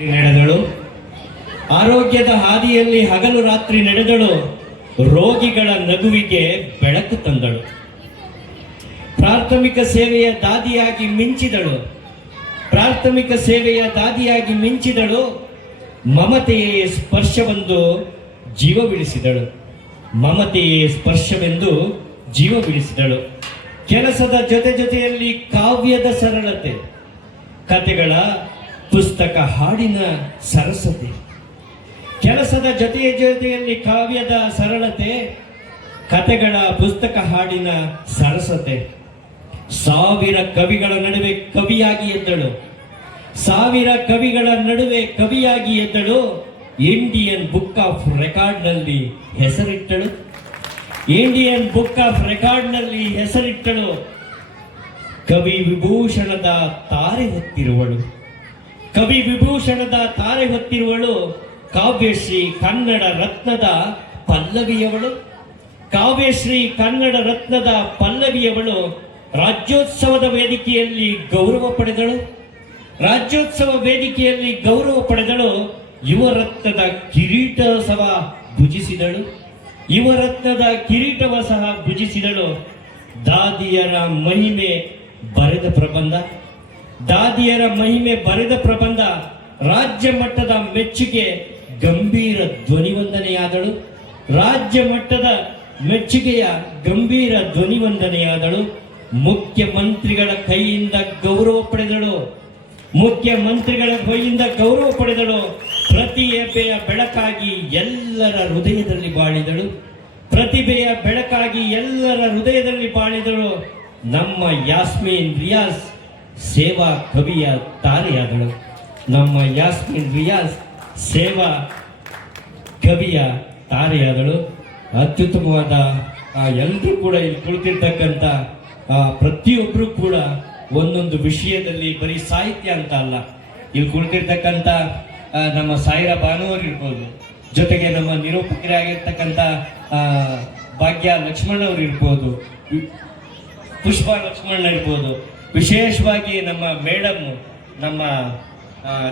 ನಡೆದಳು. ಆರೋಗ್ಯದ ಹಾದಿಯಲ್ಲಿ ಹಗಲು ರಾತ್ರಿ ನಡೆದಳು. ರೋಗಿಗಳ ನಗುವಿಗೆ ಬೆಳಕು ತಂದಳು. ಪ್ರಾಥಮಿಕ ಸೇವೆಯ ದಾದಿಯಾಗಿ ಮಿಂಚಿದಳು. ಪ್ರಾಥಮಿಕ ಸೇವೆಯ ದಾದಿಯಾಗಿ ಮಿಂಚಿದಳು. ಮಮತೆಯೇ ಸ್ಪರ್ಶವೆಂದು ಜೀವ ಬಿಡಿಸಿದಳು. ಮಮತೆಯೇ ಸ್ಪರ್ಶವೆಂದು ಜೀವ ಬಿಡಿಸಿದಳು. ಕೆಲಸದ ಜೊತೆಯಲ್ಲಿ ಕಾವ್ಯದ ಸರಳತೆ, ಕತೆಗಳ ಪುಸ್ತಕ ಹಾಡಿನ ಸರಸತೆ. ಕೆಲಸದ ಜೊತೆಯಲ್ಲಿ ಕಾವ್ಯದ ಸರಳತೆ, ಕತೆಗಳ ಪುಸ್ತಕ ಹಾಡಿನ ಸರಸತೆ. ಸಾವಿರ ಕವಿಗಳ ನಡುವೆ ಕವಿಯಾಗಿ ಎದ್ದಳು. ಸಾವಿರ ಕವಿಗಳ ನಡುವೆ ಕವಿಯಾಗಿ ಎದ್ದಳು. ಇಂಡಿಯನ್ ಬುಕ್ ಆಫ್ ರೆಕಾರ್ಡ್ನಲ್ಲಿ ಹೆಸರಿಟ್ಟಳು. ಇಂಡಿಯನ್ ಬುಕ್ ಆಫ್ ರೆಕಾರ್ಡ್ನಲ್ಲಿ ಹೆಸರಿಟ್ಟಳು. ಕವಿ ವಿಭೂಷಣದ ತಾರೆ ಹೊತ್ತಿರುವಳು. ಕವಿ ವಿಭೂಷಣದ ತಾರೆ ಹೊತ್ತಿರುವಳು. ಕಾವ್ಯಶ್ರೀ ಕನ್ನಡ ರತ್ನದ ಪಲ್ಲವಿಯವಳು. ಕಾವ್ಯಶ್ರೀ ಕನ್ನಡ ರತ್ನದ ಪಲ್ಲವಿಯವಳು. ರಾಜ್ಯೋತ್ಸವದ ವೇದಿಕೆಯಲ್ಲಿ ಗೌರವ ಪಡೆದಳು. ರಾಜ್ಯೋತ್ಸವ ವೇದಿಕೆಯಲ್ಲಿ ಗೌರವ ಪಡೆದಳು. ಯುವರತ್ನದ ಕಿರೀಟ ಸಹ ಭುಜಿಸಿದಳು. ಯುವರತ್ನದ ಕಿರೀಟವ ಸಹ ಭುಜಿಸಿದಳು. ದಾದಿಯರ ಮಹಿಮೆ ಬರೆದ ಪ್ರಬಂಧ. ದಾದಿಯರ ಮಹಿಮೆ ಬರೆದ ಪ್ರಬಂಧ. ರಾಜ್ಯ ಮಟ್ಟದ ಮೆಚ್ಚುಗೆ ಗಂಭೀರ ಧ್ವನಿವಂದನೆಯಾದಳು. ರಾಜ್ಯ ಮಟ್ಟದ ಮೆಚ್ಚುಗೆಯ ಗಂಭೀರ ಧ್ವನಿವಂದನೆಯಾದಳು. ಮುಖ್ಯಮಂತ್ರಿಗಳ ಕೈಯಿಂದ ಗೌರವ ಪಡೆದಳು. ಮುಖ್ಯಮಂತ್ರಿಗಳ ಕೈಯಿಂದ ಗೌರವ ಪಡೆದಳು. ಪ್ರತಿಭೆಯ ಬೆಳಕಾಗಿ ಎಲ್ಲರ ಹೃದಯದಲ್ಲಿ ಬಾಳಿದಳು. ಪ್ರತಿಭೆಯ ಬೆಳಕಾಗಿ ಎಲ್ಲರ ಹೃದಯದಲ್ಲಿ ಬಾಳಿದಳು. ನಮ್ಮ ಯಾಸ್ಮೀನ್ ರಿಯಾಜ್ ಸೇವಾ ಕವಿಯ ತಾರೆಯಾದಳು. ನಮ್ಮ ಯಾಸ್ಮೀನ್ ರಿಯಾಜ್ ಸೇವಾ ಕವಿಯ ತಾರೆಯಾದಳು. ಅತ್ಯುತ್ತಮವಾದ ಎಲ್ಲರೂ ಕೂಡ ಇಲ್ಲಿ ಕುಳಿತಿರ್ತಕ್ಕಂಥ ಪ್ರತಿಯೊಬ್ಬರು ಕೂಡ ಒಂದೊಂದು ವಿಷಯದಲ್ಲಿ ಬರೀ ಸಾಹಿತ್ಯ ಅಂತ ಅಲ್ಲ, ಇಲ್ಲಿ ಕುಳಿತಿರ್ತಕ್ಕಂಥ ನಮ್ಮ ಸಾಯಿರಾ ಭಾನುವರು ಇರ್ಬೋದು, ಜೊತೆಗೆ ನಮ್ಮ ನಿರೂಪಕರಾಗಿರ್ತಕ್ಕಂಥ ಭಾಗ್ಯ ಲಕ್ಷ್ಮಣ್ ಅವರು ಇರ್ಬೋದು, ಪುಷ್ಪ ಲಕ್ಷ್ಮಣ್ ಇರ್ಬೋದು, ವಿಶೇಷವಾಗಿ ನಮ್ಮ ಮೇಡಮ್, ನಮ್ಮ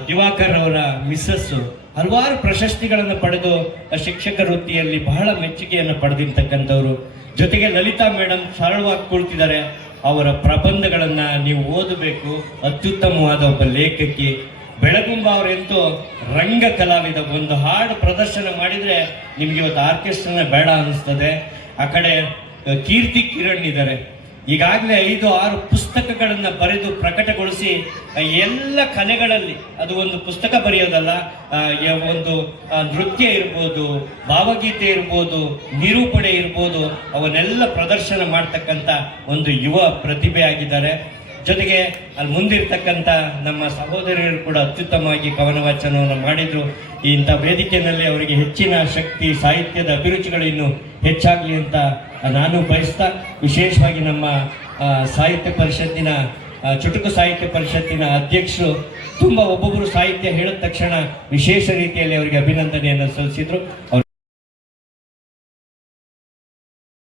ದಿವಾಕರ್ ಅವರ ಮಿಸ್ಸಸ್ಸು ಹಲವಾರು ಪ್ರಶಸ್ತಿಗಳನ್ನು ಪಡೆದು ಶಿಕ್ಷಕ ವೃತ್ತಿಯಲ್ಲಿ ಬಹಳ ಮೆಚ್ಚುಗೆಯನ್ನು ಪಡೆದಿರ್ತಕ್ಕಂಥವ್ರು. ಜೊತೆಗೆ ಲಲಿತಾ ಮೇಡಮ್ ಸರಳವಾಗಿ ಕುಳಿತಿದ್ದಾರೆ. ಅವರ ಪ್ರಬಂಧಗಳನ್ನು ನೀವು ಓದಬೇಕು. ಅತ್ಯುತ್ತಮವಾದ ಒಬ್ಬ ಲೇಖಕಿ. ಬೆಳಗುಂಬ ಅವರೆಂತೂ ರಂಗ ಕಲಾವಿದ. ಒಂದು ಹಾಡು ಪ್ರದರ್ಶನ ಮಾಡಿದರೆ ನಿಮಗೆ ಇವತ್ತು ಆರ್ಕೆಸ್ಟ್ರಾನ ಬೇಡ ಅನ್ನಿಸ್ತದೆ. ಆ ಕಡೆ ಕೀರ್ತಿ ಕಿರಣ್ ಇದ್ದಾರೆ. ಈಗಾಗಲೇ 5-6 ಪುಸ್ತಕಗಳನ್ನು ಬರೆದು ಪ್ರಕಟಗೊಳಿಸಿ ಎಲ್ಲ ಕಲೆಗಳಲ್ಲಿ, ಅದು ಒಂದು ಪುಸ್ತಕ ಬರೆಯೋದಲ್ಲ, ಒಂದು ನೃತ್ಯ ಇರ್ಬೋದು, ಭಾವಗೀತೆ ಇರ್ಬೋದು, ನಿರೂಪಣೆ ಇರ್ಬೋದು, ಅವನ್ನೆಲ್ಲ ಪ್ರದರ್ಶನ ಮಾಡ್ತಕ್ಕಂಥ ಒಂದು ಯುವ ಪ್ರತಿಭೆ ಆಗಿದ್ದಾರೆ. ಜೊತೆಗೆ ಅಲ್ಲಿ ಮುಂದಿರ್ತಕ್ಕಂಥ ನಮ್ಮ ಸಹೋದರಿಯರು ಕೂಡ ಅತ್ಯುತ್ತಮವಾಗಿ ಕವನ ವಾಚನವನ್ನು ಮಾಡಿದರು. ಇಂಥ ವೇದಿಕೆಯಲ್ಲಿ ಅವರಿಗೆ ಹೆಚ್ಚಿನ ಶಕ್ತಿ, ಸಾಹಿತ್ಯದ ಅಭಿರುಚಿಗಳು ಇನ್ನೂ ಹೆಚ್ಚಾಗಲಿ ಅಂತ ನಾನು ಬಯಸ್ತಾ, ವಿಶೇಷವಾಗಿ ನಮ್ಮ ಸಾಹಿತ್ಯ ಪರಿಷತ್ತಿನ ಚುಟುಕು ಸಾಹಿತ್ಯ ಪರಿಷತ್ತಿನ ಅಧ್ಯಕ್ಷರು ಒಬ್ಬೊಬ್ಬರು ಸಾಹಿತ್ಯ ಹೇಳಿದ ತಕ್ಷಣ ವಿಶೇಷ ರೀತಿಯಲ್ಲಿ ಅವರಿಗೆ ಅಭಿನಂದನೆಯನ್ನು ಸಲ್ಲಿಸಿದ್ರು. ಅವ್ರ